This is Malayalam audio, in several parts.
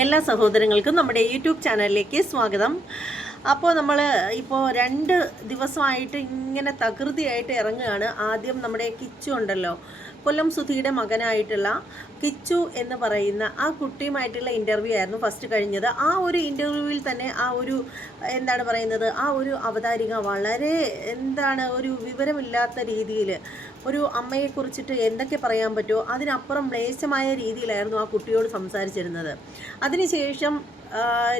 എല്ലാ സഹോദരങ്ങൾക്കും നമ്മുടെ യൂട്യൂബ് ചാനലിലേക്ക് സ്വാഗതം. അപ്പോൾ നമ്മൾ ഇപ്പോൾ രണ്ട് ദിവസമായിട്ട് ഇങ്ങനെ തകൃതിയായിട്ട് ഇറങ്ങുകയാണ്. ആദ്യം നമ്മുടെ കിച്ചു ഉണ്ടല്ലോ. കൊല്ലം സുധിയുടെ മകനായിട്ടുള്ള കിച്ചു എന്ന് പറയുന്ന ആ കുട്ടിയുമായിട്ടുള്ള ഇന്റർവ്യൂ ആയിരുന്നു ഫസ്റ്റ് കഴിഞ്ഞത്. ആ ഒരു ഇന്റർവ്യൂവിൽ തന്നെ ആ ഒരു എന്താണ് പറയുന്നത് ആ ഒരു അവതാരിക വളരെ എന്താണ് ഒരു വിവരമില്ലാത്ത രീതിയിൽ ഒരു അമ്മയെക്കുറിച്ചിട്ട് എന്തൊക്കെ പറയാൻ പറ്റുമോ അതിനപ്പുറം മ്ലേച്ഛമായ രീതിയിലായിരുന്നു ആ കുട്ടിയോട് സംസാരിച്ചിരുന്നത്. അതിനുശേഷം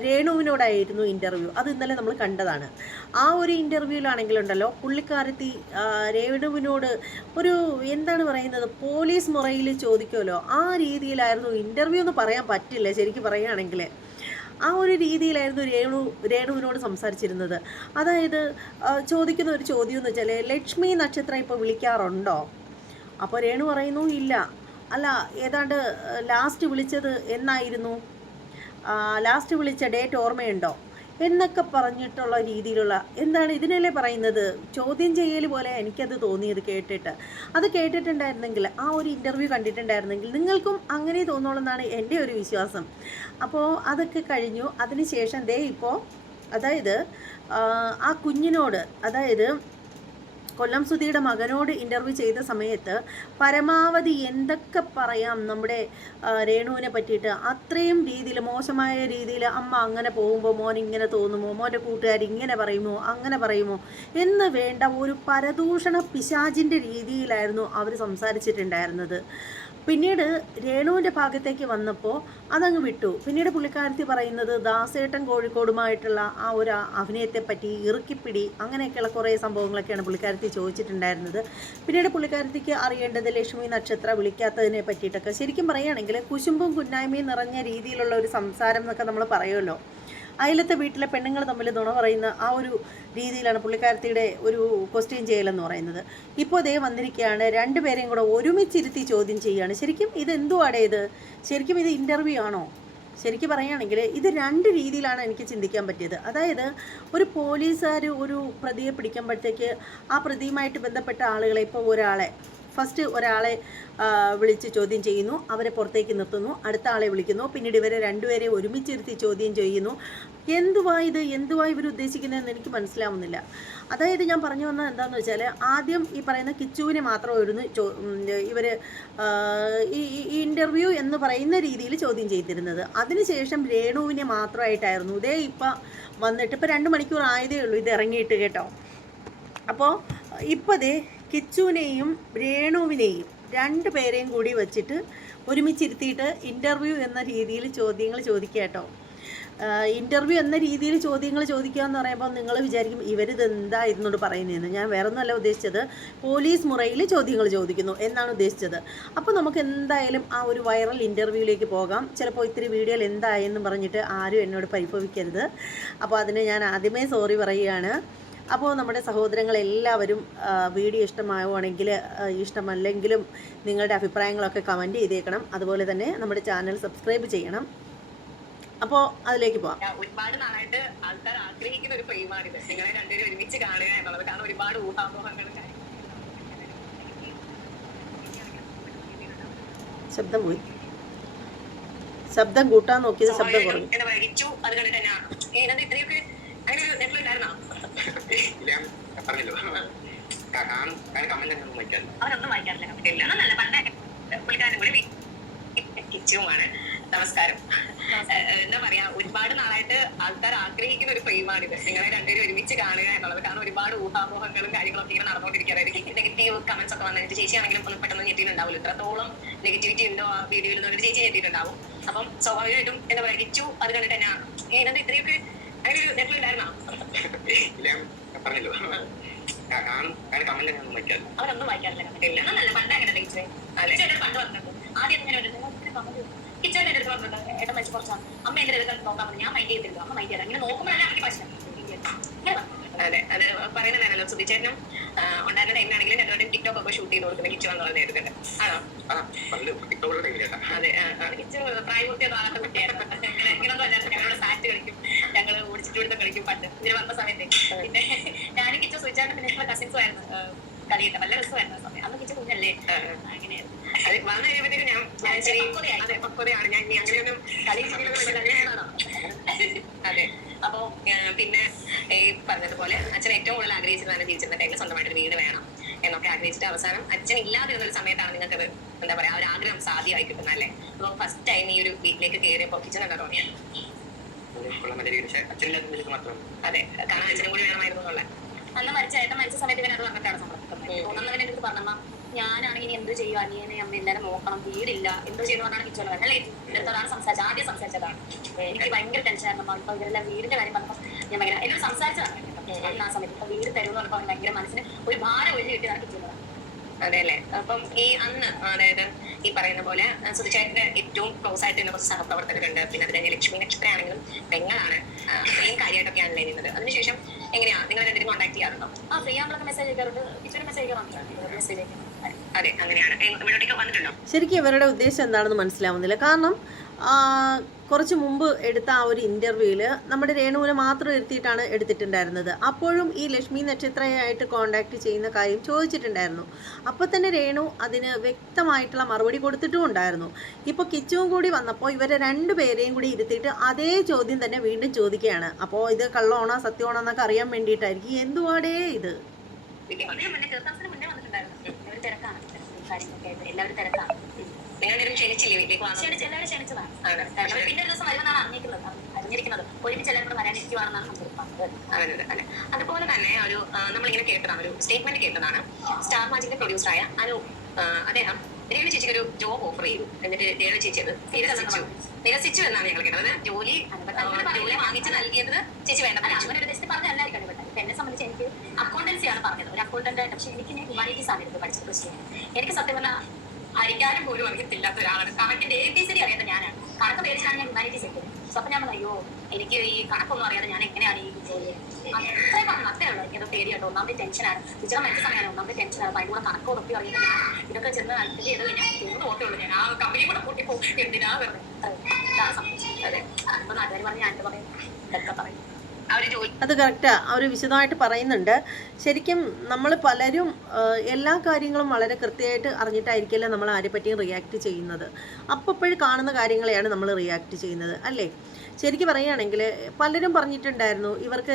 രേണുവിനോടായിരുന്നു ഇന്റർവ്യൂ അത് ഇന്നലെ നമ്മൾ കണ്ടതാണ്. ആ ഒരു ഇന്റർവ്യൂവിലാണെങ്കിലുണ്ടല്ലോ പുള്ളിക്കാരത്തി രേണുവിനോട് ഒരു എന്താണ് പറയുന്നത് പോലീസ് മുറയിൽ ചോദിക്കുമല്ലോ. ആ രീതിയിലായിരുന്നു ഇന്റർവ്യൂ എന്ന് പറയാൻ പറ്റില്ല ശരിക്കും പറയുകയാണെങ്കിൽ ആ ഒരു രീതിയിലായിരുന്നു രേണു രേണുവിനോട് സംസാരിച്ചിരുന്നത്. അതായത് ചോദിക്കുന്ന ഒരു ചോദ്യം എന്ന് വെച്ചാൽ ലക്ഷ്മി നക്ഷത്രം ഇപ്പോൾ വിളിക്കാറുണ്ടോ? അപ്പോൾ രേണു പറയുന്നു ഇല്ല. അല്ല ഏതാണ്ട് ലാസ്റ്റ് വിളിച്ചത് എന്നായിരുന്നു? ലാസ്റ്റ് വിളിച്ച ഡേറ്റ് ഓർമ്മയുണ്ടോ? എന്നൊക്കെ പറഞ്ഞിട്ടുള്ള രീതിയിലുള്ള എന്താണ് ഇതിനല്ലേ പറയുന്നത്? ചോദ്യം ചെയ്യൽ പോലെ എനിക്കത് തോന്നിയത് കേട്ടിട്ട്. അത് കേട്ടിട്ടുണ്ടായിരുന്നെങ്കിൽ ആ ഒരു ഇന്റർവ്യൂ കണ്ടിട്ടുണ്ടായിരുന്നെങ്കിൽ നിങ്ങൾക്കും അങ്ങനെ തോന്നുള്ളൂ എന്റെ ഒരു വിശ്വാസം. അപ്പോൾ അതൊക്കെ കഴിഞ്ഞു. അതിനുശേഷം ദേ ഇപ്പോൾ അതായത് ആ കുഞ്ഞിനോട് അതായത് കൊല്ലം സുധിയുടെ മകനോട് ഇന്റർവ്യൂ ചെയ്ത സമയത്ത് പരമാവധി എന്തൊക്കെ പറയാം നമ്മുടെ രേണുവിനെ പറ്റിയിട്ട് അത്രയും രീതിയിൽ മോശമായ രീതിയിൽ അമ്മ അങ്ങനെ പോകുമ്പോൾ മോൻ ഇങ്ങനെ തോന്നുമോ? മോന്റെ കൂട്ടുകാർ ഇങ്ങനെ പറയുമോ? അങ്ങനെ പറയുമോ? എന്ന് വേണ്ട ഒരു പരദൂഷണ പിശാചിന്റെ രീതിയിലായിരുന്നു അവർ സംസാരിച്ചിട്ടുണ്ടായിരുന്നത്. പിന്നീട് രേണുവിന്റെ ഭാഗത്തേക്ക് വന്നപ്പോൾ അതങ്ങ് വിട്ടു. പിന്നീട് പുള്ളിക്കാരത്തി പറയുന്നത് ദാസേട്ടൻ കോഴിക്കോടുമായിട്ടുള്ള ആ ഒരു അഭിനയത്തെ പറ്റി ഇറുക്കിപ്പിടി അങ്ങനെയൊക്കെയുള്ള കുറേ സംഭവങ്ങളൊക്കെയാണ് പുള്ളിക്കാരത്തി ചോദിച്ചിട്ടുണ്ടായിരുന്നത്. പിന്നീട് പുള്ളിക്കാരത്തിക്ക് അറിയേണ്ടത് ലക്ഷ്മി നക്ഷത്ര വിളിക്കാത്തതിനെ പറ്റിയിട്ടൊക്കെ ശരിക്കും പറയുകയാണെങ്കിൽ കുശുമ്പും കുന്നായ്മയും നിറഞ്ഞ രീതിയിലുള്ള ഒരു സംസാരം എന്നൊക്കെ നമ്മൾ പറയുമല്ലോ. അയലത്തെ വീട്ടിലെ പെണ്ണുങ്ങൾ തമ്മിൽ നുണ പറയുന്ന ആ ഒരു രീതിയിലാണ് പുള്ളിക്കാരത്തിയുടെ ഒരു ക്വസ്റ്റ്യൻ ചെയ്യലെന്ന് പറയുന്നത്. ഇപ്പോൾ ദേ വന്നിരിക്കുകയാണ് രണ്ടുപേരെയും കൂടെ ഒരുമിച്ചിരുത്തി ചോദ്യം ചെയ്യുകയാണ്. ശരിക്കും ഇത് എന്തുവാടേ ഇത്? ശരിക്കും ഇത് ഇന്റർവ്യൂ ആണോ? ശരിക്കും പറയുകയാണെങ്കിൽ ഇത് രണ്ട് രീതിയിലാണ് എനിക്ക് ചിന്തിക്കാൻ പറ്റിയത്. അതായത് ഒരു പോലീസുകാർ ഒരു പ്രതിയെ പിടിക്കുമ്പോഴത്തേക്ക് ആ പ്രതിയുമായിട്ട് ബന്ധപ്പെട്ട ആളുകളെ ഇപ്പോൾ ഒരാളെ ഫസ്റ്റ് ഒരാളെ വിളിച്ച് ചോദ്യം ചെയ്യുന്നു. അവരെ പുറത്തേക്ക് നിർത്തുന്നു. അടുത്ത ആളെ വിളിക്കുന്നു. പിന്നീട് ഇവരെ രണ്ടുപേരെ ഒരുമിച്ചിരുത്തി ചോദ്യം ചെയ്യുന്നു. എന്തുവാ ഇത്? എന്തുവാ ഇവർ ഉദ്ദേശിക്കുന്നതെന്ന് എനിക്ക് മനസ്സിലാവുന്നില്ല. അതായത് ഞാൻ പറഞ്ഞു വന്നത് എന്താണെന്ന് വെച്ചാൽ ആദ്യം ഈ പറയുന്ന കിച്ചുവിനെ മാത്രമായിരുന്നു ചോ ഇവർ ഈ ഇന്റർവ്യൂ എന്ന് പറയുന്ന രീതിയിൽ ചോദ്യം ചെയ്തിരുന്നത്. അതിനുശേഷം രേണുവിനെ മാത്രമായിട്ടായിരുന്നു. ഇതേ ഇപ്പം വന്നിട്ട് ഇപ്പോൾ രണ്ട് മണിക്കൂർ ആയതേ ഉള്ളൂ ഇത് ഇറങ്ങിയിട്ട് കേട്ടോ. അപ്പോൾ ഇപ്പതേ കിച്ചുവിനെയും രേണുവിനെയും രണ്ട് പേരെയും കൂടി വെച്ചിട്ട് ഒരുമിച്ചിരുത്തിയിട്ട് ഇന്റർവ്യൂ എന്ന രീതിയിൽ ചോദ്യങ്ങൾ ചോദിക്കുക കേട്ടോ. ഇന്റർവ്യൂ എന്ന രീതിയിൽ ചോദ്യങ്ങൾ ചോദിക്കുക എന്ന് പറയുമ്പോൾ നിങ്ങൾ വിചാരിക്കും ഇവരിത് എന്താ ഇരുന്നോട് പറയുന്നതെന്ന്. ഞാൻ വേറെ ഒന്നുമല്ല ഉദ്ദേശിച്ചത് പോലീസ് മുറയിൽ ചോദ്യങ്ങൾ ചോദിക്കുന്നു എന്നാണ് ഉദ്ദേശിച്ചത്. അപ്പോൾ നമുക്ക് എന്തായാലും ആ ഒരു വൈറൽ ഇന്റർവ്യൂവിലേക്ക് പോകാം. ചിലപ്പോൾ ഇത്തിരി വീഡിയോയിൽ എന്തായെന്ന് പറഞ്ഞിട്ട് ആരും എന്നോട് പരിഭവിക്കരുത്. അപ്പോൾ അതിന് ഞാൻ ആദ്യമേ സോറി പറയുകയാണ്. അപ്പോൾ നമ്മുടെ സഹോദരങ്ങളെല്ലാവരും വീഡിയോ ഇഷ്ടമാവുകയാണെങ്കിൽ ഇഷ്ടമല്ലെങ്കിലും നിങ്ങളുടെ അഭിപ്രായങ്ങളൊക്കെ കമന്റ് ചെയ്തേക്കണം. അതുപോലെ തന്നെ നമ്മുടെ ചാനൽ സബ്സ്ക്രൈബ് ചെയ്യണം. അപ്പോ അതിലേക്ക് പോവാം. ഒരുപാട് നാളായിട്ട് ആൾക്കാർ ആഗ്രഹിക്കുന്ന ഒരു ഫ്രെയിമാണിത് നിങ്ങളെ രണ്ടുപേരും ഒരുമിച്ച് കാണുക എന്നുള്ളത്. കാരണം ഒരുപാട് ഊഹാപോഹങ്ങളും ശബ്ദം പോയി. ശബ്ദം കൂട്ടാൻ നോക്കിയത് ശബ്ദം കുറഞ്ഞു. പറഞ്ഞല്ലോ. കാ- കാണും കമന്റ് ഒന്നും വയ്ക്കാൻ അവരൊന്നും വായിക്കാറില്ല. നല്ല പണ്ട് പുള്ളിക്കാരൻ കൂടി കിച്ചുവുമാണ് നമസ്കാരം. എന്താ പറയാ ഒരുപാട് നാളായിട്ട് ആൾക്കാർ ആഗ്രഹിക്കുന്ന ഒരു ഫ്രെയിമാണിത് നിങ്ങളെ രണ്ടുപേരും ഒരുമിച്ച് കാണുക എന്നുള്ളത്. കാരണം ഒരുപാട് ഊഹാമോഹങ്ങളും കാര്യങ്ങളൊക്കെ ഇങ്ങനെ നടന്നുകൊണ്ടിരിക്കുകയായിരിക്കും നെഗറ്റീവ് കമന്റ്സ് ഒക്കെ വന്നിട്ട് ചേച്ചി ആണെങ്കിലും ഒന്നും പെട്ടെന്ന് ഞെട്ടിയിട്ടുണ്ടാവില്ല. ഇത്രത്തോളം നെഗറ്റിവിറ്റി ഉണ്ടോ ആ വീഡിയോയിൽ നിന്നൊരു ചേച്ചി ഞെട്ടിയിട്ടുണ്ടാവും. അപ്പം സ്വാഭാവികമായിട്ടും എന്താ പറയാ കിച്ചു അത് കണ്ടിട്ട് തന്നെ ഇത്രയൊക്കെ അങ്ങനെ ഇല്ല പറഞ്ഞല്ലോ. കാണും. കാരണം കമന്റ് ഒന്നും വയ്ക്കാൻ അവരൊന്നും വായിക്കാറില്ല കണ്ടിട്ടില്ല നല്ല പണ്ട് അങ്ങനെ ടീച്ചറെ? പണ്ട് പറഞ്ഞിട്ടുണ്ട്. ആദ്യം ഇങ്ങനെ ഒരു കിച്ചണിന്റെ അടുത്ത് പറഞ്ഞിട്ടുണ്ട്. ഏട്ടൻ വെച്ച് കുറച്ചാണ് അമ്മ എന്റെ നോക്കാൻ ഞാൻ മൈൻഡ് ചെയ്തിരുന്നു അമ്മ മൈൻഡ് ചെയ്താൽ ഇങ്ങനെ നോക്കുമ്പോഴാണ് അവർക്ക് ഇങ്ങനെ പറഞ്ഞു. അതെ അത് പറയുന്നതാണല്ലോ സുധിച്ചേട്ടനും ഉണ്ടായിരുന്ന ടൈമിലാണെങ്കിലും രണ്ടുപേരും ടിക്ടോക്ക് ഒക്കെ ഷൂട്ട് ചെയ്ത് കൊടുക്കുന്ന കിച്ചു എന്ന് ആണോ? ടൈമിലേട്ടാ അതെ കിച്ചു പ്രായപൂർത്തിയൊന്നും ആകാത്ത കുട്ടിയായിരുന്നു ഇങ്ങനൊന്നും ഞങ്ങളോട് സാറ്റ് കളിക്കും. ഞങ്ങൾ ഓടിച്ചിട്ട് കൊടുത്ത് കളിക്കും പണ്ട്. ഇതിന് വന്ന സമയത്ത്. പിന്നെ ഞാനും കിച്ചു സുചാണ്ട് പിന്നെ ഞങ്ങളെ കസിൻസും ആയിരുന്നു. കളിയിട്ട് നല്ല രസമായിരുന്നു ആ സമയം. അന്ന് കിച്ചു കുഞ്ഞല്ലേ? അങ്ങനെയായിരുന്നു. അത് വന്നു കഴിയുമ്പോഴത്തേക്കും ഞാൻ ഞാൻ ശരി. പക്വതയായി. അതെ പക്വതയാണ്. ഞാൻ ഇനി അങ്ങനെയൊന്നും കളി അതെ. അപ്പൊ പിന്നെ ഈ പറഞ്ഞതുപോലെ അച്ഛൻ ഏറ്റവും കൂടുതൽ ആഗ്രഹിച്ചിരുന്ന ജീവിച്ചിരുന്ന സ്വന്തമായിട്ട് വീട് വേണം എന്നൊക്കെ ആഗ്രഹിച്ചിട്ട് അവസാനം അച്ഛൻ ഇല്ലാതെ ഒരു സമയത്താണ് നിങ്ങൾക്ക് എന്താ പറയാ ഒരു ആഗ്രഹം സാധ്യമായി കിട്ടുന്നത് അല്ലെ? അപ്പൊ ഫസ്റ്റ് ടൈം ഈ ഒരു വീട്ടിലേക്ക് കയറിയപ്പോ കിച്ചൺ എന്താ തോന്നിയത് അതെ. കാരണം അച്ഛനും കൂടി വേണമായിരുന്നു അന്ന് മരിച്ച ഏട്ടൻ മരിച്ച സമയത്ത് ഇവനത് പറഞ്ഞിട്ടാണ് സമ്മതിക്കുന്നത് തോന്നുന്നവനെ എടുത്ത് പറഞ്ഞമ്മ ഞാനാണെങ്കിൽ ഇനി എന്ത് ചെയ്യും അനിയനെ അമ്മ എല്ലാവരും നോക്കണം. വീടില്ല. എന്ത് ചെയ്യുന്നു എന്നാണ് പറഞ്ഞത് അല്ലേ? അതാണ് സംസാരിച്ചത് ആദ്യം സംസാരിച്ചതാണ്. എനിക്ക് ഭയങ്കര ടെൻഷനായിരുന്നു അപ്പൊ ഇവരെല്ലാം വീടിന്റെ കാര്യം പറഞ്ഞപ്പോൾ ഞാൻ ഭയങ്കര എന്നോട് സംസാരിച്ചതാണ്. അന്ന് ആ സമയത്ത് ഇപ്പൊ വീട് തരുമെന്ന് പറഞ്ഞപ്പോൾ ഭയങ്കര മനസ്സിന് ഒരു ഭാരം ഒഴിഞ്ഞു കിട്ടിയതാണ് കിച്ചുള്ളത് അതെ അല്ലെ അപ്പം ഈ അന്ന് അതായത് ഈ പറയുന്ന പോലെ സുധിച്ചേട്ടന്റെ ഏറ്റവും ക്ലോസ് ആയിട്ട് തന്നെ കുറച്ച് സഹപ്രവർത്തകരുണ്ട്. പിന്നെ അത് കഴിഞ്ഞ് ലക്ഷ്മി നക്ഷത്ര ആണെങ്കിലും പെങ്ങളാണ്. ഇത്രയും അത്രയും കാര്യമായിട്ടൊക്കെയാണല്ലോ ഇരുന്നത് അതിനുശേഷം എങ്ങനെയാ? നിങ്ങൾ രണ്ടിനും കോൺടാക്ട് ചെയ്യാറുണ്ടോ? ആ ഫ്രീ ആകുമ്പോഴൊക്കെ മെസ്സേജ് അയക്കാറുണ്ട്. ഇച്ചിരി മെസ്സേജ് അയക്കാറുണ്ട് മെസ്സേജ് അയക്കാറുണ്ട് ശരിക്കും ഇവരുടെ ഉദ്ദേശം എന്താണെന്ന് മനസ്സിലാവുന്നില്ല. കാരണം കുറച്ച് മുമ്പ് എടുത്ത ആ ഒരു ഇന്റർവ്യൂവിൽ നമ്മുടെ രേണുവിനെ മാത്രം ഇരുത്തിയിട്ടാണ് എടുത്തിട്ടുണ്ടായിരുന്നത്. അപ്പോഴും ഈ ലക്ഷ്മി നക്ഷത്രയായിട്ട് കോണ്ടാക്ട് ചെയ്യുന്ന കാര്യം ചോദിച്ചിട്ടുണ്ടായിരുന്നു. അപ്പോൾ തന്നെ രേണു അതിന് വ്യക്തമായിട്ടുള്ള മറുപടി കൊടുത്തിട്ടും ഉണ്ടായിരുന്നു. ഇപ്പോൾ കിച്ചുവും കൂടി വന്നപ്പോൾ ഇവരെ രണ്ടു പേരെയും കൂടി ഇരുത്തിയിട്ട് അതേ ചോദ്യം തന്നെ വീണ്ടും ചോദിക്കുകയാണ്. അപ്പോൾ ഇത് കള്ളമാണോ സത്യമാണോ എന്നൊക്കെ അറിയാൻ വേണ്ടിയിട്ടായിരിക്കും. എന്തുവാടേ ഇത്? വന്നു. ഇതിന് മുന്നേ തീർത്ഥാടനത്തിന് മുന്നേ വന്നിട്ടുണ്ടായിരുന്നു. എല്ലാവരും തിരക്കാണ്. കാര്യങ്ങളൊക്കെ ആയിട്ട് എല്ലാവരും തിരക്കാണ്. രണ്ടുപേരും ക്ഷണിച്ചില്ലേ വീട്ടിൽ ക്ഷണിച്ച് എല്ലാവരും ക്ഷണിച്ചതാണ്. കാരണം പിന്നെ ഒരു ദിവസം വരുമെന്നാണ് അറിഞ്ഞിരിക്കുന്നത്. അറിഞ്ഞിരിക്കുന്നത്. ഒരുമിച്ച് എല്ലാവരും കൂടെ വരാനിരിക്കുവാണെന്നാണ് സംഭവിക്കുന്നത് അവരുണ്ട് അല്ലെ? അതുപോലെ തന്നെ ഒരു നമ്മളിങ്ങനെ കേട്ടതാണ്. ഒരു സ്റ്റേറ്റ്മെന്റ് കേട്ടതാണ്. സ്റ്റാർ മാജിന്റെ പ്രൊഡ്യൂസറായ അനു അദ്ദേഹം രേണു ചേച്ചിക്ക് ഒരു ജോബ് ഓഫർ ചെയ്തു. എന്നിട്ട് രേണു ചേച്ചി അത് നിരസിച്ചു. നിരസിച്ചു എന്നാണ് ഞങ്ങൾ കേട്ടത്. ജോലി ജോലി വാങ്ങിച്ച് നൽകിയത് ചേച്ചി വേണ്ട അങ്ങനെ ഒരു പറഞ്ഞല്ലായിരിക്കും ഇപ്പൊ എന്നെ സംബന്ധിച്ച് എനിക്ക് അക്കൗണ്ടൻസി ആണ് പറഞ്ഞത്. ഒരു അക്കൗണ്ടന്റ് ആയിട്ട്. പക്ഷെ എനിക്ക് ഞാൻ ഹ്യൂമാനിറ്റീസ് ആണ് എടുത്ത് പഠിച്ചത് കൃഷി എനിക്ക് സത്യം പറഞ്ഞാൽ അരിക്കാനും പോലും അറിയത്തില്ലാത്ത ഒരാളാണ്. കണക്കിന്റെ എ ബി സി ഡി അറിയാത്ത ഞാനാണ്. കണക്ക് പേടിച്ചാണ് ഞാൻ ഹ്യൂമാനിറ്റീസ് എടുത്തത്. സോ അപ്പൊ ഞാൻ അയ്യോ എനിക്ക് ഈ കണക്കൊന്നും അറിയാതെ ഞാൻ എങ്ങനെയാണ് ഈ ജോലി അത്രയും പറഞ്ഞു അത്രേ ഉള്ളൂ. എനിക്കത് പേടിയുണ്ട്. ഒന്നാമത്തെ ടെൻഷനാണ് ടീച്ചറെ മനസ്സിൽ സമയമാണ്. ഒന്നാമത്തെ ടെൻഷനാണ് അതിന്റെ കൂടെ കണക്ക് ഉറപ്പി അറിയാൻ ഇതൊക്കെ ചെന്ന് അറ്റൻഡ് ചെയ്ത് കഴിഞ്ഞാൽ മൂന്ന് ഓട്ടേ ഞാൻ ആ കമ്പനി കൂടെ കൂട്ടി പോകും എന്തിനാ വെറുതെ? അതെ. അപ്പൊ നാട്ടുകാർ പറഞ്ഞ് ഞാൻ പറയും ഇതൊക്കെ പറയും. അത് കറക്റ്റാ അവർ വിശദമായിട്ട് പറയുന്നുണ്ട്. ശരിക്കും നമ്മൾ പലരും എല്ലാ കാര്യങ്ങളും വളരെ കൃത്യമായിട്ട് അറിഞ്ഞിട്ടായിരിക്കില്ല നമ്മൾ ആരെ പറ്റിയും റിയാക്ട് ചെയ്യുന്നത്. അപ്പോഴും കാണുന്ന കാര്യങ്ങളെയാണ് നമ്മൾ റിയാക്ട് ചെയ്യുന്നത് അല്ലേ? ശരിക്കും പറയുകയാണെങ്കിൽ പലരും പറഞ്ഞിട്ടുണ്ടായിരുന്നു ഇവർക്ക്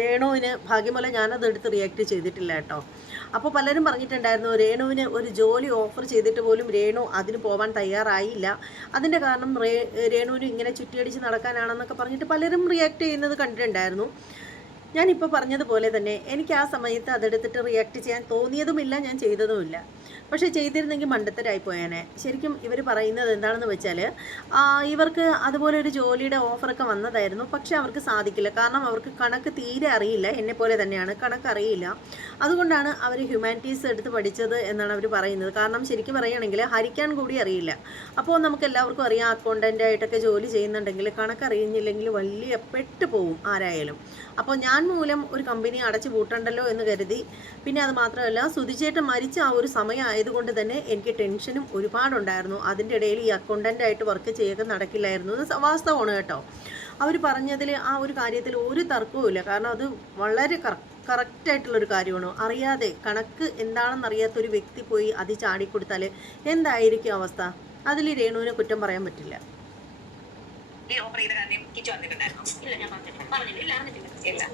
രേണുവിന് ഭാഗ്യമല്ല ഞാനത് എടുത്ത് റിയാക്ട് ചെയ്തിട്ടില്ല കേട്ടോ. അപ്പോൾ പലരും പറഞ്ഞിട്ടുണ്ടായിരുന്നു രേണുവിന് ഒരു ജോലി ഓഫർ ചെയ്തിട്ട് പോലും രേണു അതിന് പോകാൻ തയ്യാറായില്ല. അതിന്റെ കാരണം രേണുവിന് ഇങ്ങനെ ചുറ്റിയടിച്ച് നടക്കാനാണെന്നൊക്കെ പറഞ്ഞിട്ട് പലരും റിയാക്ട് ചെയ്യുന്നത് കണ്ടിട്ടുണ്ടായിരുന്നു. ഞാനിപ്പോൾ പറഞ്ഞതുപോലെ തന്നെ എനിക്ക് ആ സമയത്ത് അതെടുത്തിട്ട് റിയാക്ട് ചെയ്യാൻ തോന്നിയതുമില്ല ഞാൻ ചെയ്തതുമില്ല. പക്ഷേ ചെയ്തിരുന്നെങ്കിൽ മണ്ടത്തരായി പോയേനെ. ശരിക്കും ഇവർ പറയുന്നത് എന്താണെന്ന് വെച്ചാൽ ഇവർക്ക് അതുപോലെ ഒരു ജോലിയുടെ ഓഫറൊക്കെ വന്നതായിരുന്നു. പക്ഷേ അവർക്ക് സാധിക്കില്ല. കാരണം അവർക്ക് കണക്ക് തീരെ അറിയില്ല. എന്നെ പോലെ തന്നെയാണ്. കണക്ക് അറിയില്ല. അതുകൊണ്ടാണ് അവർ ഹ്യൂമാനിറ്റീസ് എടുത്ത് പഠിച്ചത് എന്നാണ് അവർ പറയുന്നത്. കാരണം ശരിക്കും പറയുകയാണെങ്കിൽ ഹരിക്കാൻ കൂടി അറിയില്ല. അപ്പോൾ നമുക്ക് എല്ലാവർക്കും അറിയാം അക്കൗണ്ടന്റ് ആയിട്ടൊക്കെ ജോലി ചെയ്യുന്നുണ്ടെങ്കിൽ കണക്ക് അറിയുന്നില്ലെങ്കിൽ വലിയ പെട്ട് പോവും ആരായാലും. അപ്പോൾ ഞാൻ മൂലം ഒരു കമ്പനി അടച്ചു പൂട്ടണ്ടല്ലോ എന്ന് കരുതി. പിന്നെ അത് മാത്രമല്ല സുധിച്ചേട്ടൻ മരിച്ച ആ ഒരു സമയം ആയതുകൊണ്ട് തന്നെ എനിക്ക് ടെൻഷനും ഒരുപാടുണ്ടായിരുന്നു. അതിന്റെ ഇടയിൽ ഈ അക്കൗണ്ടന്റ് ആയിട്ട് വർക്ക് ചെയ്യുക നടക്കില്ലായിരുന്നു. വാസ്തവമാണ് കേട്ടോ. അവർ പറഞ്ഞതിൽ ആ ഒരു കാര്യത്തിൽ ഒരു തർക്കവുമില്ല കാരണം അത് വളരെ കറക്റ്റായിട്ടുള്ളൊരു കാര്യമാണ്. അറിയാതെ കണക്ക് എന്താണെന്ന് അറിയാത്ത ഒരു വ്യക്തി പോയി അത് ചാടിക്കൊടുത്താൽ എന്തായിരിക്കും അവസ്ഥ? അതിൽ രേണുവിനെ കുറ്റം പറയാൻ പറ്റില്ല. ഈ ഓഫർ ചെയ്ത കാരണം കിച്ചു വന്നിട്ടുണ്ടായിരുന്നു. ഇല്ല ഞാൻ പറഞ്ഞിട്ടില്ല. പറഞ്ഞില്ല ഇല്ല. അറിഞ്ഞിട്ടില്ല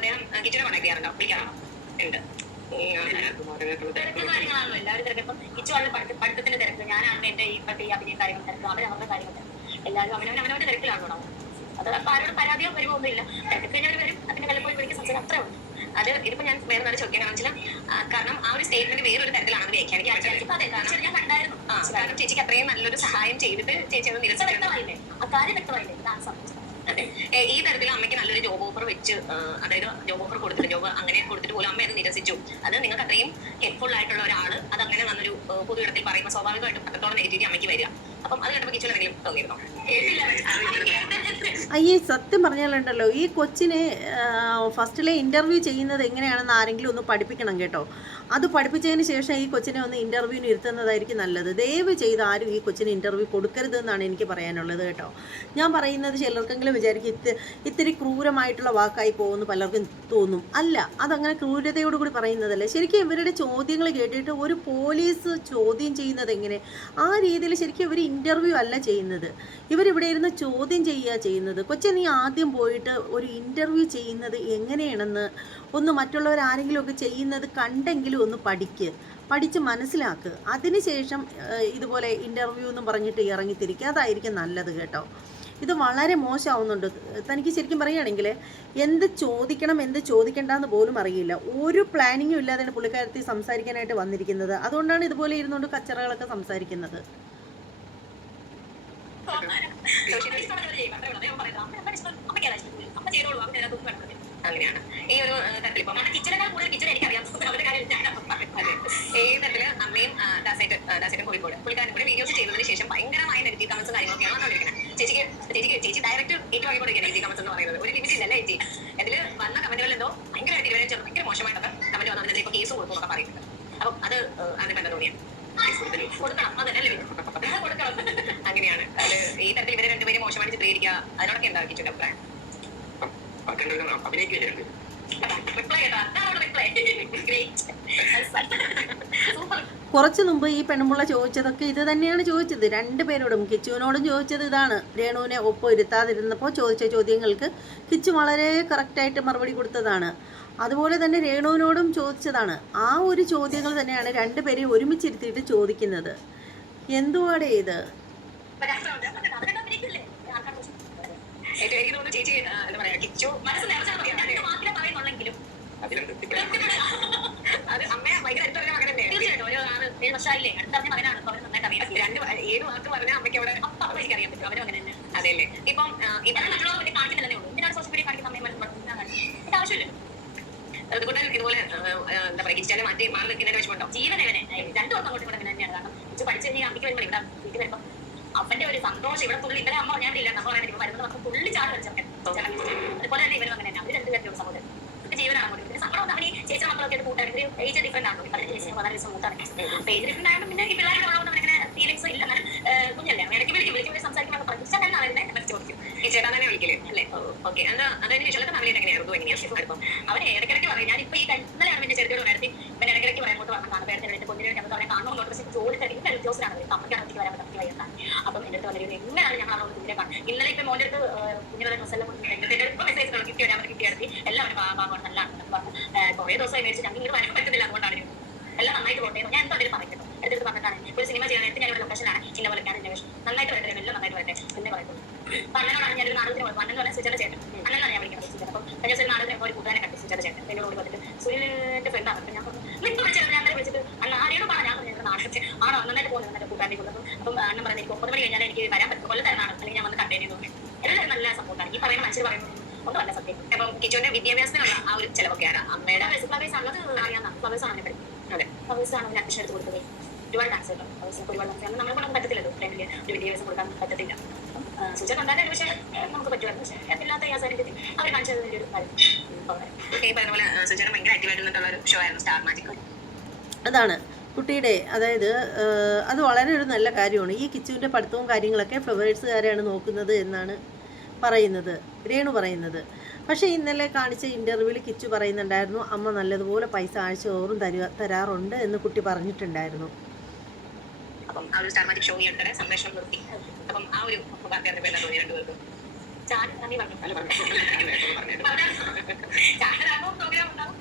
അദ്ദേഹം കിച്ചുനെ കോൺടാക്ട് ചെയ്യാറുണ്ടോ? വിളിക്കാറുണ്ടോ? ഉണ്ട്. തിരക്ക് കാര്യങ്ങളാണല്ലോ എല്ലാവരും തിരക്ക്. ഇപ്പം പഠിത്തത്തിന്റെ തിരക്ക്. ഞാനാണ് എന്റെ ഈ ഇപ്പോഴത്തെ ഈ അഭിനയ കാര്യങ്ങൾ തിരക്ക്. അവരെ അവരുടെ കാര്യങ്ങൾ തിരക്ക്. എല്ലാവരും അവനവൻ അവനവന്റെ തിരക്കിലാണോ അത് അപ്പൊ ആരോട് പരാതിയോ വരുമോ ഒന്നുമില്ല. തിരക്ക് കഴിഞ്ഞവർ വരും. അതിന്റെ കല്ലിൽ പോയി വിളിക്കുന്ന സംസാരം അത്രേ ഉള്ളൂ. അത് ഇതിപ്പോ ഞാൻ വേറെ നല്ല ചോദിക്കാൻ വെച്ചാൽ കാരണം ആ ഒരു സ്റ്റേറ്റ്മെന്റ് വേറൊരു തരത്തിലാണ് വ്യാഖ്യാനിക്കാൻ അതെ കാരണം ഞാൻ കണ്ടായിരുന്നു. കാരണം ചേച്ചിക്ക് അത്രയും നല്ലൊരു സഹായം ചെയ്തിട്ട് ചേച്ചി അത് ഇത് നിരസിച്ചു വ്യക്തമായില്ലേ? ആ കാര്യം വ്യക്തമായില്ലേ? ഇതാണ് സംഭവിച്ചത് ഈ തരത്തിൽ അമ്മയ്ക്ക് നല്ലൊരു ജോബ് ഓഫർ വെച്ച് അതായത് ജോബ് ഓഫർ കൊടുത്തിട്ട് ജോബ് അങ്ങനെ കൊടുത്തിട്ട് പോലും അമ്മ അത് നിരസിച്ചു. അത് നിങ്ങൾക്ക് അത്രയും ഹെൽപ്ഫുൾ ആയിട്ടുള്ള ഒരാൾ അത് അങ്ങനെ വന്നൊരു പൊതു ഇടത്തിൽ പറയുമ്പോൾ സ്വാഭാവികമായിട്ടും അത്രത്തോളം നെഗറ്റിവിറ്റി അമ്മയ്ക്ക് വരിക. അപ്പം അത് കേട്ടപ്പോൾ കിച്ചൺ എന്തെങ്കിലും തോന്നിയിരുന്നോ അയ്യേ സത്യം പറഞ്ഞാലുണ്ടല്ലോ ഈ കൊച്ചിനെ ഫസ്റ്റിലെ ഇന്റർവ്യൂ ചെയ്യുന്നത് എങ്ങനെയാണെന്ന് ആരെങ്കിലും ഒന്ന് പഠിപ്പിക്കണം കേട്ടോ. അത് പഠിപ്പിച്ചതിന് ശേഷം ഈ കൊച്ചിനെ ഒന്ന് ഇന്റർവ്യൂവിന് ഇരുത്തുന്നതായിരിക്കും നല്ലത്. ദയവ് ചെയ്ത് ആരും ഈ കൊച്ചിന് ഇന്റർവ്യൂ കൊടുക്കരുതെന്നാണ് എനിക്ക് പറയാനുള്ളത് കേട്ടോ. ഞാൻ പറയുന്നത് ചിലർക്കെങ്കിലും വിചാരിക്കും ഇത്തി ഇത്തിരി ക്രൂരമായിട്ടുള്ള വാക്കായി പോകുമെന്ന് പലർക്കും തോന്നും. അല്ല അതങ്ങനെ ക്രൂരതയോട് കൂടി പറയുന്നതല്ല. ശരിക്കും ഇവരുടെ ചോദ്യങ്ങൾ കേട്ടിട്ട് ഒരു പോലീസ് ചോദ്യം ചെയ്യുന്നത് എങ്ങനെ? ആ രീതിയിൽ ശരിക്കും ഇവർ ഇന്റർവ്യൂ അല്ല ചെയ്യുന്നത്. ഇവരിവിടെ ഇരുന്ന് ചോദ്യം ചെയ്യുക ചെയ്യുന്നത്. കൊച്ചെ നീ ആദ്യം പോയിട്ട് ഒരു ഇന്റർവ്യൂ ചെയ്യുന്നത് എങ്ങനെയാണെന്ന് ഒന്ന് മറ്റുള്ളവർ ആരെങ്കിലും ഒക്കെ ചെയ്യുന്നത് കണ്ടെങ്കിലും ഒന്ന് പഠിക്ക് പഠിച്ച് മനസ്സിലാക്ക് അതിനുശേഷം ശേഷം ഇതുപോലെ ഇന്റർവ്യൂ എന്ന് പറഞ്ഞിട്ട് ഇറങ്ങിത്തിരിക്കുക അതായിരിക്കും നല്ലത് കേട്ടോ ഇത് വളരെ മോശമാവുന്നുണ്ട് തനിക്ക് ശരിക്കും പറയുകയാണെങ്കിൽ എന്ത് ചോദിക്കണം എന്ത് ചോദിക്കേണ്ടെന്ന് പോലും അറിയില്ല ഒരു പ്ലാനിങ്ങും ഇല്ലാതെയാണ് പുള്ളിക്കാരത്തി സംസാരിക്കാനായിട്ട് വന്നിരിക്കുന്നത് അതുകൊണ്ടാണ് ഇതുപോലെ ഇരുന്നുകൊണ്ട് കച്ചറകളൊക്കെ സംസാരിക്കുന്നത് അങ്ങനെയാണ്. ഈ ഒരു തരത്തിൽ ഇപ്പം കിച്ചനേക്കാൾ കൂടുതൽ കിച്ചൺ എനിക്കറിയാം. അവരുടെ കാര്യം ഞാൻ അതെ. തരത്തിൽ അമ്മയും ദാസേറ്റ് ദാസേറ്റും കോഴിക്കോട്. പുള്ളിക്കാരൻ കൂടെ വീഡിയോസ് ചെയ്തതിന് ശേഷം ഭയങ്കരമായ നെഗറ്റീവ് കമൻസും കാര്യങ്ങളൊക്കെയാണ് വന്നുകൊണ്ടിരിക്കുന്നത് ചേച്ചിക്ക് ചേച്ചിക്ക് ചേച്ചി ഡയറക്റ്റ് ഏറ്റവും കൊടുക്കുകയാണ് നെഗറ്റീവ് കമൻസ് എന്ന് പറയുന്നത്. ഒരു ലിമിറ്റ് ഇല്ലല്ലേ ചേച്ചി? അതിൽ വന്ന കമന്റുകൾ എന്തോ ഭയങ്കര ചെറുപ്പം ഭയങ്കര മോശമായിട്ടൊക്കെ കമന്റ് വന്നതിന് ഇപ്പൊ കേസ് കൊടുക്കും എന്നൊക്കെ പറയുന്നുണ്ട്. അപ്പം അത് അതിന് എന്താ തോന്നിയത് അങ്ങനെയാണ്. അത് ഈ തരത്തിൽ ഇവരെ രണ്ടുപേരും മോശമായിട്ട് ചിത്രീകരിക്കുക. അതിനോടൊക്കെ എന്താ അഭിപ്രായം? അഭിനയിക്കുകയല്ലേ സൂപ്പർ കുറച്ച് മുമ്പ് ഈ പെണ്ണുമ്പുള്ള ചോദിച്ചതൊക്കെ ഇത് തന്നെയാണ് ചോദിച്ചത്. രണ്ടുപേരോടും കിച്ചുവിനോടും ചോദിച്ചത് ഇതാണ്. രേണുവിനെ ഒപ്പം ഇരുത്താതിരുന്നപ്പോൾ ചോദിച്ച ചോദ്യങ്ങൾക്ക് കിച്ചു വളരെ കറക്റ്റായിട്ട് മറുപടി കൊടുത്തതാണ്. അതുപോലെ തന്നെ രേണുവിനോടും ചോദിച്ചതാണ്. ആ ഒരു ചോദ്യങ്ങൾ തന്നെയാണ് രണ്ടുപേരെയും ഒരുമിച്ചിരുത്തിയിട്ട് ചോദിക്കുന്നത്. എന്തുവാടേ ഇത് ഏറ്റവും എനിക്ക് തോന്നുന്നു ചേച്ചി ആ, എന്താ പറയാ. കിച്ചു മനസ്സ് നിറച്ചാൽ മതി. ഞാൻ മാത്രമേ പറയുന്നുള്ളെങ്കിലും. അതിലും അത് അമ്മയെ ഭയങ്കര അടുത്തുള്ള മകനല്ലേ തീർച്ചയായിട്ടും. ഒരു ആറ് ഏഴ് വർഷമായില്ലേ? അടുത്തറിഞ്ഞ മകനാണ്. അവന് നന്നായിട്ട് അറിയാം. രണ്ട് ഏത് വാക്ക് പറഞ്ഞാൽ അമ്മയ്ക്ക് അവിടെ അപ്പൊ അപ്പൊ എനിക്കറിയാൻ പറ്റും. അവരും അങ്ങനെ തന്നെ. ഇപ്പം ആ, ഇപ്പം ഇവരെ മറ്റുള്ളവർ വേണ്ടി കാണിക്കുന്നില്ലേ ഉള്ളൂ. എന്തിനാണ് സോഷ്യൽ മീഡിയ കാണിക്കുന്ന? അമ്മയും മനസ്സിലാക്കാൻ ആവശ്യമില്ല. അതുകൊണ്ട് ഇതുപോലെ എന്താ പറയാ കിച്ചാനെ മാറ്റി മാറി നിൽക്കുന്നതിന് വിഷമമുണ്ടോ? ജീവൻ എവനെ രണ്ടു വർഷം അങ്ങോട്ടും ഇങ്ങോട്ടും തന്നെയാണ്. കാരണം ഇത് പഠിച്ചു കഴിഞ്ഞാൽ അമ്മയ്ക്ക് വരുമ്പോൾ ഇവിടെ വീട്ടിൽ വരുമ്പോൾ അവന്റെ ഒരു സന്തോഷം ഇവിടെ തുള്ളി ഇന്നലെ അമ്മ ഞാൻ ഇല്ല നമ്മൾ പറയുന്നത് വരുന്നത് നമുക്ക് തുള്ളി ചാടി കളിച്ചൊക്കെ അതുപോലെ തന്നെ ഇവരും അങ്ങനെ തന്നെ അവർ രണ്ട് പേരുടെ സഹോദരൻ ഇവർക്ക് ജീവനാണ് അങ്ങോട്ട് പിന്നെ സങ്കടം ഇവർ ഏജ് ഡിഫറെന്റ് ആണ്. പതിനഞ്ച് വയസ്സിന് വളരെ സ്മൂത്താണ് അപ്പൊ ഏജ് ഡിഫറെന്റ് ആയതുകൊണ്ട് പിന്നെ ഈ പിള്ളേരുടെ ഉള്ളതുകൊണ്ട് അങ്ങനെ ഫീലിംഗ്സ് ഇല്ല. പ്രതീക്ഷ തന്നെ അവരെ ചോദിക്കും ഈ ചേട്ടാ തന്നെ വിളിക്കില്ലേ അല്ലേ? ഓക്കെ. എന്താ അതായത് വിഷയത്തെ ഫാമിലി എങ്ങനെയായിരുന്നു? എങ്ങനെയാണ് അടുപ്പം അവൻ ഇടയ്ക്കിടയ്ക്ക് പറയും. ഞാൻ ഇപ്പൊ ഈ ഇന്നലെയാണ് എന്റെ ചെറുതോട് ഉണർത്തി ഇവൻ ഇടയ്ക്കിടയ്ക്ക് പറയാൻ കൊണ്ട് വന്നു. കാണാൻ പേരത്തെ വിളിച്ച് കൊണ്ടിരുന്ന ഞങ്ങൾക്ക് അവനെ കാണുമ്പോൾ ജോലി തന്നെ ഉദ്യോഗസ്ഥരാണ് ഒറ്റയ്ക്ക് വരാൻ പറ്റും വയ്യെന്നാണ് അപ്പം എന്റെ അടുത്ത് വന്നിരുന്നു. എങ്ങനെയാണ് ഞങ്ങൾ അവരോട് കുഞ്ഞിനെ കാണും ഇന്നലെ ഇപ്പൊ മോന്റെ അടുത്ത് കുഞ്ഞിനെ ഡ്രസ് എല്ലാം കൊടുത്തിട്ടുണ്ട് എന്റെ അടുത്ത് മെസ്സേജ് കിട്ടി എല്ലാം അവന് പാപാണ് നല്ല ആണെന്ന് പറഞ്ഞു. കുറെ ദിവസമായി മേടിച്ച് ഞങ്ങൾ ഇങ്ങോട്ട് വരാൻ അതുകൊണ്ടാണ് എല്ലാം നന്നായിട്ട് പോട്ടെ ഞാൻ എന്തോ അതിൽ പറയുന്നത് എടുത്തിട്ട് പറഞ്ഞിട്ടാണ് ഒരു സിനിമ എടുത്ത് ഞാൻ ഒരു ലൊക്കേഷനാണ് ചിന്ന പോലെ ഞാൻ ലൊക്കേഷൻ നന്നായിട്ട് വരട്ടെ എല്ലാം നന്നായിട്ട് വരട്ടെ. എന്നെ പറയുന്നത് അപ്പൊ ഞാൻ ഒരു നാടകത്തിന് പറഞ്ഞാൽ ചേട്ടൻ? അണ്ണനാണ് ഞാൻ വിളിക്കുന്നത് അപ്പം ദിവസം ഒരു നാടകത്തിന് സുചേട്ട ചേട്ടൻ. എന്നോട് ഓടി വന്നിട്ട് ഫ്രണ്ടാണ് അപ്പം ഞാൻ പറഞ്ഞു നിപ്പ് വിളിച്ചത് ഞാൻ വിളിച്ചിട്ട് അണ്ണ ആരെയോട് പറഞ്ഞു ഞാൻ പറഞ്ഞു നാടകത്തിൽ ആണോ നന്നായിട്ട് പോകുന്നത്? അപ്പം അണ്ണൻ പറഞ്ഞു എനിക്ക് ഒമ്പത് മണി കഴിഞ്ഞാൽ എനിക്ക് വരാൻ പറ്റും കൊല്ലത്തരനാണ് അല്ലെങ്കിൽ ഞാൻ വന്ന് കണ്ടേ തോന്നി എല്ലാവരും നല്ല സപ്പോർട്ടാണ് ഈ പറയുന്ന മനുഷ്യർ പറയുന്നത് ഒന്നും അല്ല സത്യം. അപ്പം കിച്ചുവിന്റെ വിദ്യാഭ്യാസത്തിനുള്ള ആ ഒരു ചെലവൊക്കെയാണ്. അമ്മയുടെ ഫ്ലവേഴ്സ് ആണ് അത് അറിയാവുന്ന ഫ്ലവേഴ്സ് ആണ് അതെ. ഫ്ലവേഴ്സ് ആണ് ഞാൻ അഡ്മിഷൻ എടുത്ത് കൊടുത്തത് ഒരുപാട് ഡാൻസ് കേട്ടോ ഫ്ലവേഴ്സിനൊക്കെ ഒരുപാട് ഡാൻസ് നമ്മളെ കൊണ്ട് പറ്റത്തില്ലല്ലോ. ഫ്രണ്ടിൽ ഒരു വിദ്യാഭ്യാസം കൊടുക്കാൻ പറ്റത്തില്ല. സുചേട്ടൻ ഉണ്ടാകാൻ പക്ഷേ നമുക്ക് പറ്റുമായിരുന്നു. പക്ഷേ അതില്ലാത്ത ഈ സാഹചര്യത്തിൽ അവർ കാണിച്ചത് വലിയ ഒരു കാര്യം. ഈ പറഞ്ഞ പോലെ സുചേട്ടൻ ഭയങ്കര ആക്റ്റീവ് ആയിട്ടുള്ള ഒരു ഷോ ആയിരുന്നു സ്റ്റാർ മാജിക് അതാണ്. കുട്ടിയുടെ അതായത് അത് വളരെ ഒരു നല്ല കാര്യമാണ് ഈ കിച്ചുവിന്റെ പഠിത്തവും കാര്യങ്ങളൊക്കെ ഫ്ലവേഴ്സുകാരെയാണ് നോക്കുന്നത് എന്നാണ് പറയുന്നത് രേണു പറയുന്നത് പക്ഷേ ഇന്നലെ കാണിച്ച ഇന്റർവ്യൂവിൽ കിച്ചു പറയുന്നുണ്ടായിരുന്നു അമ്മ നല്ലതുപോലെ പൈസ ആഴ്ച തോറും തരുക തരാറുണ്ട് എന്ന് കുട്ടി പറഞ്ഞിട്ടുണ്ടായിരുന്നു അപ്പം ആ ഒരു സ്റ്റാർമാറ്റിക് ഷോ നിർത്തി അപ്പം ആ ഒരു വാർത്തയുടെ പേരിലാണ് തോന്നി രണ്ടുപേർക്കും ചാൻ നന്ദി പറഞ്ഞു പറഞ്ഞു പറഞ്ഞിട്ട് ചാനലാകുമ്പോൾ പ്രോഗ്രാം ഉണ്ടാവും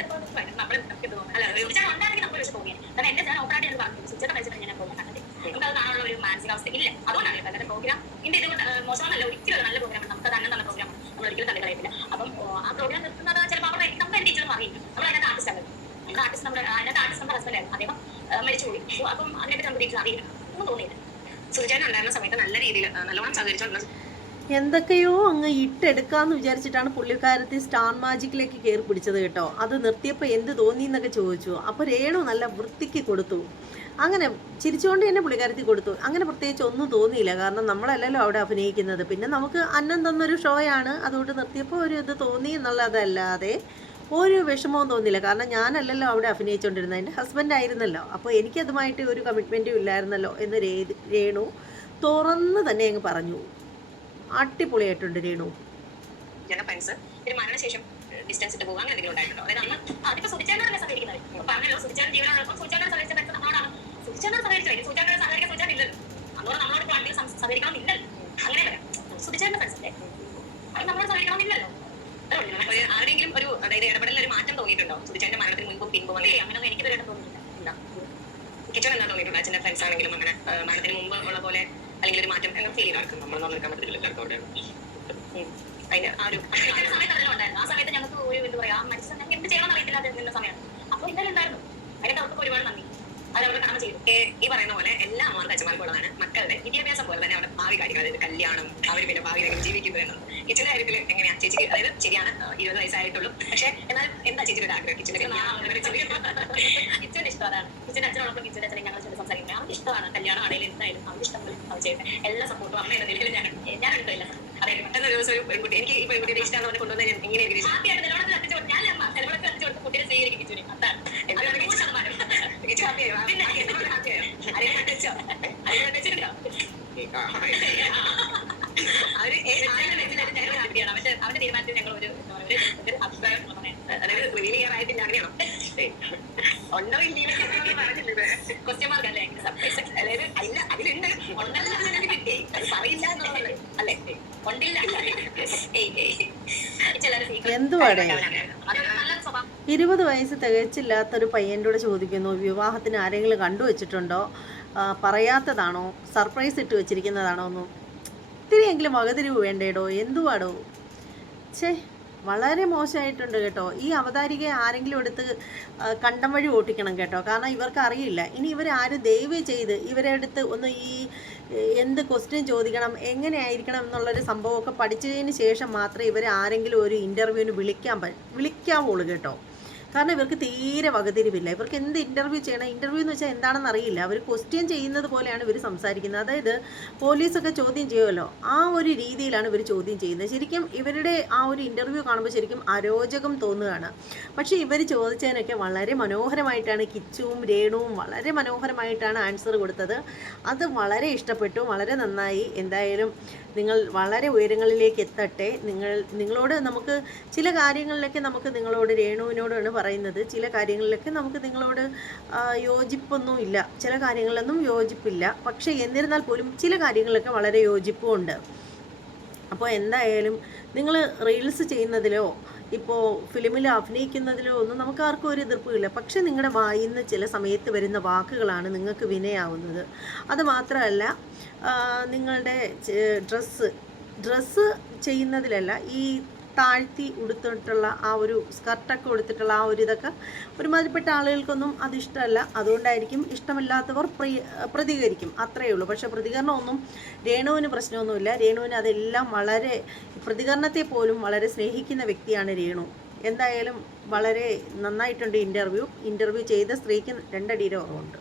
നമ്മൾ നമുക്ക് തോന്നുന്നു അല്ല ഒരു ചാനൽ ഉണ്ടാണെങ്കിൽ നമുക്ക് ഒരു തോന്നിയത് കാരണം എന്റെ ചാനൽ ഓപ്പൺ ആയിട്ട് പറഞ്ഞു സുചേട്ടൻ വെച്ചിട്ട് ഞാൻ പ്രോഗ്രാം കണ്ടത് നമുക്ക് അത് കാണാനുള്ള ഒരു മാനസികാവസ്ഥ ഇല്ല അതുകൊണ്ടാണ് അല്ലാതെ പ്രോഗ്രാം ഇതിന്റെ ഇത് മോശമല്ല ഒരിക്കലും നല്ല പ്രോഗ്രാം നമുക്ക് തന്നെ നല്ല പ്രോഗ്രാം നമ്മൾ ഒരിക്കലും തന്നെ കളയത്തില്ല അപ്പം ആ പ്രോഗ്രാം നിർത്തുന്നത് ചിലപ്പോൾ അവരുടെ നമുക്ക് എന്റെ ടീച്ചറും അറിയില്ല നമ്മൾ അതിനകത്ത് ആർട്ടിസ്റ്റ് ആണ്. നമ്മുടെ ആർട്ടിസ്റ്റ് നമ്മുടെ അതിനകത്ത് ആർട്ടിസ്റ്റ് നമ്മുടെ ഹസ്ബൻഡ് ആയിരുന്നു. അദ്ദേഹം മരിച്ചു So, അപ്പം അതിനെപ്പറ്റി നമുക്ക് ടീച്ചർ അറിയില്ല. ഒന്നും തോന്നിയില്ല. സുജാൻ ഉണ്ടായിരുന്ന സമയത്ത് നല്ല രീതിയിൽ നല്ലോണം സഹകരിച്ചുകൊണ്ടിരുന്ന എന്തൊക്കെയോ അങ്ങ് ഇട്ടെടുക്കാന്ന് വിചാരിച്ചിട്ടാണ് പുള്ളിക്കാരത്തി സ്റ്റാർ മാജിക്കിലേക്ക് കയറി പിടിച്ചത് കേട്ടോ. അത് നിർത്തിയപ്പോൾ എന്ത് തോന്നി എന്നൊക്കെ ചോദിച്ചു. അപ്പോൾ രേണു നല്ല വൃത്തിക്ക് കൊടുത്തു. അങ്ങനെ ചിരിച്ചുകൊണ്ട് തന്നെ പുള്ളിക്കാരത്തി കൊടുത്തു. അങ്ങനെ പ്രത്യേകിച്ച് ഒന്നും തോന്നിയില്ല. കാരണം നമ്മളല്ലല്ലോ അവിടെ അഭിനയിക്കുന്നത്. പിന്നെ നമുക്ക് അന്നം തന്നൊരു ഷോയാണ് അതുകൊണ്ട് നിർത്തിയപ്പോൾ ഒരു ഇത് തോന്നി എന്നുള്ളതല്ലാതെ ഒരു വിഷമവും തോന്നിയില്ല. കാരണം ഞാനല്ലല്ലോ അവിടെ അഭിനയിച്ചുകൊണ്ടിരുന്നത് എന്റെ ഹസ്ബൻഡ് ആയിരുന്നല്ലോ. അപ്പോൾ എനിക്കതുമായിട്ട് ഒരു കമ്മിറ്റ്മെന്റും ഇല്ലായിരുന്നല്ലോ എന്ന് രേണു തുറന്ന് തന്നെ അങ്ങ് പറഞ്ഞു. അടിപൊളിയായിട്ടുണ്ട് രേണു മരണശേഷം ഡിസ്റ്റൻസ് ഇട്ട് പോകുക അങ്ങനെ എന്തെങ്കിലും ഉണ്ടായിട്ടുണ്ടോ അതായത് അന്ന് അതിപ്പോ സുധിച്ചേട്ടനല്ലേ സഹകരിക്കുന്നത് പറഞ്ഞല്ലോ ജീവനാണല്ലോ സഹകരിച്ച ബന്ധം നമ്മളോടാണ് സഹകരിക്കാൻ നമ്മളോട് നമ്മളോട് അങ്ങനെ വരാം അത് ഒരു ആരെങ്കിലും ഒരു അതായത് ഇടപെടലിൽ ഒരു മാറ്റം തോന്നിയിട്ടുണ്ടോ സുധിച്ചേന്റെ മരണത്തിന് മുൻപും പിൻപും അങ്ങനെ എനിക്ക് തോന്നിയിട്ടില്ല. കിച്ചൺ തോന്നിയിട്ടുണ്ടോ അച്ഛന്റെ ഫ്രണ്ട്സ് ആണെങ്കിലും അങ്ങനെ മരണത്തിന് മുമ്പ് ഉള്ള പോലെ അല്ലെങ്കിൽ ഒരു മാറ്റം അങ്ങനെ ഫീൽ ചെയ്തു നമ്മൾ നിൽക്കാൻ പറ്റത്തില്ല എല്ലാവർക്കും അവിടെ. അതിന് ആ ഒരു സമയത്ത് ഉണ്ടായിരുന്നു. ആ സമയത്ത് ഞങ്ങൾക്ക് ഒരു എന്താ പറയാ. മനസ്സിൽ എന്ത് ചെയ്യണമെന്ന് അറിയത്തില്ല അത് നിന്ന സമയം അപ്പൊ ഇന്നലെ ഉണ്ടായിരുന്നു. അതിന്റെ അവർക്ക് ഒരുപാട് നന്ദി. അത് കാണാൻ ചെയ്തു ഈ പറയുന്ന പോലെ എല്ലാ അമ്മമാർക്ക് അച്ഛന്മാർക്കുള്ളതാണ്. മക്കളുടെ വിദ്യാഭ്യാസം പോലെ തന്നെ അവിടെ ഭാവി കാര്യങ്ങൾ അതായത് കല്യാണം അവർ പിന്നെ ഭാവിയിലേക്ക് ജീവിക്കുന്നു എന്നത്. കിച്ചന്റെ കാര്യത്തിൽ എങ്ങനെയാ ചേച്ചിക്ക് അതായത് ശരിയാണ് ഇരുപത് വയസ്സായിട്ടുള്ളൂ. പക്ഷെ എന്നാൽ എന്താ ചേച്ചിയുടെ ആഗ്രഹം? കിച്ചന്റെ കിച്ചന്റെ ഇഷ്ടം അതാണ്. കിച്ചന്റെ അച്ഛനോടൊപ്പം കിച്ചന്റെ അച്ഛനെ ഞങ്ങൾ ചെന്ന് സംസാരിക്കുന്നത് അവർക്ക് ഇഷ്ടമാണ് കല്യാണം ആണെങ്കിലും എന്തായാലും അവർക്ക് ഇഷ്ടം പോലെ അവർ ചെയ്യട്ടെ. എല്ലാ സപ്പോർട്ടും അമ്മ എന്ന നിലയിൽ ഞാൻ ഞാൻ എടുത്തില്ല അതായത് പെട്ടെന്ന് ഒരു ദിവസം ഒരു പെൺകുട്ടി എനിക്ക് ഈ പെൺകുട്ടിയുടെ ഇഷ്ടമാണ് അവരെ കൊണ്ടുവന്ന ഞാൻ എങ്ങനെ നിലവിളക്ക് കത്തിച്ചു ഞാൻ അമ്മ നിലവിളക്ക് കത്തിച്ചു കൊടുത്ത് കുട്ടിയെ സ്വീകരിക്കും കിച്ചുവിനെ അതാണ്. അത് ശതമാനം. അവന്റെ തീരുമാനത്തിൽ ഞങ്ങൾ ഒരു മാർക്ക് അല്ലേ പറയില്ല അല്ലേ സ്വഭാവം. ഇരുപത് വയസ്സ് തികച്ചില്ലാത്തൊരു പയ്യന്റെ ചോദിക്കുന്നു വിവാഹത്തിന് ആരെങ്കിലും കണ്ടുവച്ചിട്ടുണ്ടോ പറയാത്തതാണോ? സർപ്രൈസ് ഇട്ട് വെച്ചിരിക്കുന്നതാണോ ഒന്നും ഇത്തിരിയെങ്കിലും വകതിരിവ് വേണ്ടേടോ? എന്തുവാടോ? ഛേ വളരെ മോശമായിട്ടുണ്ട് കേട്ടോ. ഈ അവതാരികയെ ആരെങ്കിലും എടുത്ത് കണ്ടം വഴി ഓട്ടിക്കണം കേട്ടോ. കാരണം ഇവർക്ക് അറിയില്ല. ഇനി ഇവരാരും ദയവ് ചെയ്ത് ഇവരെ അടുത്ത് ഒന്ന് ഈ എന്ത് ക്വസ്റ്റ്യൻ ചോദിക്കണം എങ്ങനെയായിരിക്കണം എന്നുള്ളൊരു സംഭവമൊക്കെ പഠിച്ചതിന് ശേഷം മാത്രമേ ഇവരെ ആരെങ്കിലും ഒരു ഇന്റർവ്യൂവിന് വിളിക്കാൻ പ വിളിക്കാവുള്ളൂ കേട്ടോ. കാരണം ഇവർക്ക് തീരെ വകതിരിവില്ല. ഇവർക്ക് എന്ത് ഇന്റർവ്യൂ ചെയ്യണം? ഇന്റർവ്യൂ എന്ന് വെച്ചാൽ എന്താണെന്ന് അറിയില്ല. അവർ ക്വസ്റ്റ്യൻ ചെയ്യുന്നത് പോലെയാണ് ഇവർ സംസാരിക്കുന്നത്. അതായത് പോലീസൊക്കെ ചോദ്യം ചെയ്യുമല്ലോ? ആ ഒരു രീതിയിലാണ് ഇവർ ചോദ്യം ചെയ്യുന്നത്. ശരിക്കും ഇവരുടെ ആ ഒരു ഇന്റർവ്യൂ കാണുമ്പോൾ ശരിക്കും അരോചകം തോന്നുകയാണ്. പക്ഷേ ഇവർ ചോദിച്ചതിനൊക്കെ വളരെ മനോഹരമായിട്ടാണ് കിച്ചുവും രേണുവും വളരെ മനോഹരമായിട്ടാണ് ആൻസർ കൊടുത്തത്. അത് വളരെ ഇഷ്ടപ്പെട്ടു. വളരെ നന്നായി. എന്തായാലും നിങ്ങൾ വളരെ ഉയരങ്ങളിലേക്ക് എത്തട്ടെ. നിങ്ങൾ നിങ്ങളോട് നമുക്ക് ചില കാര്യങ്ങളിലൊക്കെ നമുക്ക് നിങ്ങളോട് രേണുവിനോടാണ് പറയുന്നത് ചില കാര്യങ്ങളിലൊക്കെ നമുക്ക് നിങ്ങളോട് യോജിപ്പൊന്നും ഇല്ല ചില കാര്യങ്ങളിലൊന്നും യോജിപ്പില്ല. പക്ഷേ എന്നിരുന്നാൽ പോലും ചില കാര്യങ്ങളിലൊക്കെ വളരെ യോജിപ്പുമുണ്ട്. അപ്പോൾ എന്തായാലും നിങ്ങൾ റീൽസ് ചെയ്യുന്നതിലോ ഇപ്പോൾ ഫിലിമിൽ അഭിനയിക്കുന്നതിലോ ഒന്നും നമുക്ക് ആർക്കും ഒരു എതിർപ്പുമില്ല. പക്ഷേ നിങ്ങളുടെ വായിൽ നിന്ന് ചില സമയത്ത് വരുന്ന വാക്കുകളാണ് നിങ്ങൾക്ക് വിനയാവുന്നത്. അത് മാത്രമല്ല നിങ്ങളുടെ ഡ്രസ്സ് ഡ്രസ്സ് ചെയ്യുന്നതിലല്ല ഈ താഴ്ത്തി ഉടുത്തിട്ടുള്ള ആ ഒരു സ്കർട്ടൊക്കെ ഉടുത്തിട്ടുള്ള ആ ഒരു ഇതൊക്കെ ഒരുമാതിരിപ്പെട്ട ആളുകൾക്കൊന്നും അത് ഇഷ്ടമല്ല. അതുകൊണ്ടായിരിക്കും ഇഷ്ടമില്ലാത്തവർ പ്രതികരിക്കും. അത്രയേ ഉള്ളൂ. പക്ഷേ പ്രതികരണമൊന്നും രേണുവിന് പ്രശ്നമൊന്നുമില്ല. രേണുവിന് അതെല്ലാം വളരെ പ്രതികരണത്തെ പോലും വളരെ സ്നേഹിക്കുന്ന വ്യക്തിയാണ് രേണു. എന്തായാലും വളരെ നന്നായിട്ടുണ്ട് ഇന്റർവ്യൂ ഇന്റർവ്യൂ ചെയ്ത സ്ത്രീക്ക് രണ്ടടിയുടെ കുറവുണ്ട്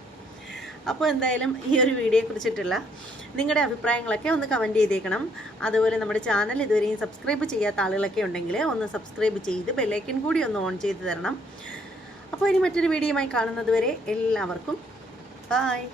അപ്പോൾ എന്തായാലും ഈ ഒരു വീഡിയോയെ കുറിച്ചിട്ടുള്ള നിങ്ങളുടെ അഭിപ്രായങ്ങളൊക്കെ ഒന്ന് കമന്റ് ചെയ്തേക്കണം. അതുപോലെ നമ്മുടെ ചാനൽ ഇതുവരെയും സബ്സ്ക്രൈബ് ചെയ്യാത്ത ആളുകളൊക്കെ ഉണ്ടെങ്കിൽ ഒന്ന് സബ്സ്ക്രൈബ് ചെയ്ത് ബെല്ലൈക്കൻ കൂടി ഒന്ന് ഓൺ ചെയ്ത് തരണം. അപ്പോൾ ഇനി മറ്റൊരു വീഡിയോയുമായി കാണുന്നത് വരെ എല്ലാവർക്കും ബായ്